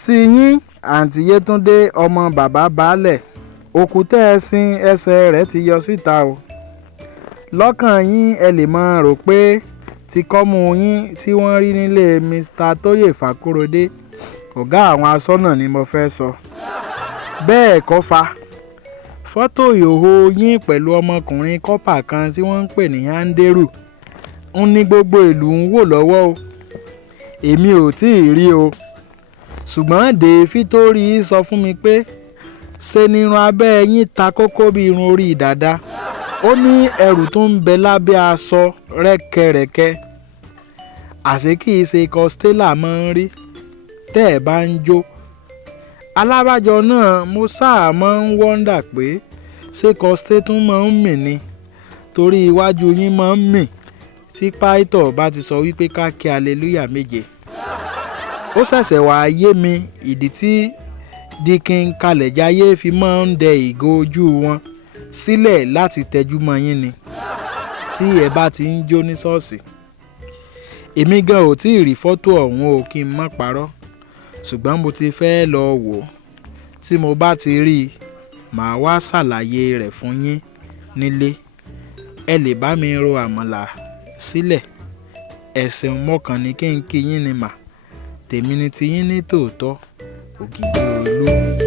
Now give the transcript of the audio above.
sí yín àǹtí Yetunde ọmọ bàbá baálẹ̀ òkúta ẹṣin ẹsẹ̀ rẹ̀ ti yọ síta o. Lọ́kàn yín ẹ lè máa rò pé ti kọ́mú yín tí wọ́n rí nílé Mr. Tóyè Fákórodé ọ̀gá àwọn aṣọ́nà ni mo fẹ́ sọ. Bẹ́ẹ̀ kọ́ fa fọ́tò ìhòòhò yín pẹ̀lú ọmọkùnrin kọ́pà kan tí wọ́n ń pè ní Anderu ń ní gbogbo ìlú ń wò lọ́wọ́ o. Èmi ò tí ì rí o, ṣùgbọ́n dèéfì tó rí sọ fún mi pé ṣe ni irun abẹ́ yín ta kókó bí irun orí dàda. Ó ní ẹrù tó ń bẹ lábẹ́ aṣọ rẹ́kẹrẹ́kẹ́. Àṣé kì í ṣe kọ́sítélà máa ń rí tẹ́ ẹ̀ bá ń jó. Alábàjọ náà mo sáà máa ń wọ́ndà pé ṣé kọ́sítélà tún máa ń mì ni, torí iwájú yín máa ń mì tí páìtọ̀ bá ti sọ wípé ká kí aleluya méje. Ó ṣẹ̀ṣẹ̀ wá yé mi ìdí tí Dikin Kalẹ̀jáyé fi máa ń dẹ ìgò ojú wọn sílẹ̀ láti tẹjú mọ́ yín ni tí ẹ bá ti ń jó ní ṣọ́ọ̀ṣì. Èmi gan ò tí ì rí fọ́tò ọ̀hún o kí n má parọ́, ṣùgbọ́n mo ti fẹ́ lọ wò ó. Tí mo bá ti rí i màá wá ṣàlàyé rẹ̀ fún yín nílé. Ẹ lè bá mi ro àmàlà sílẹ̀. Ẹ̀sìn mọ́kàn ní kí n kí yín ni mà. Tèmi ni ti yín ní tòótọ́. Ogidiolu.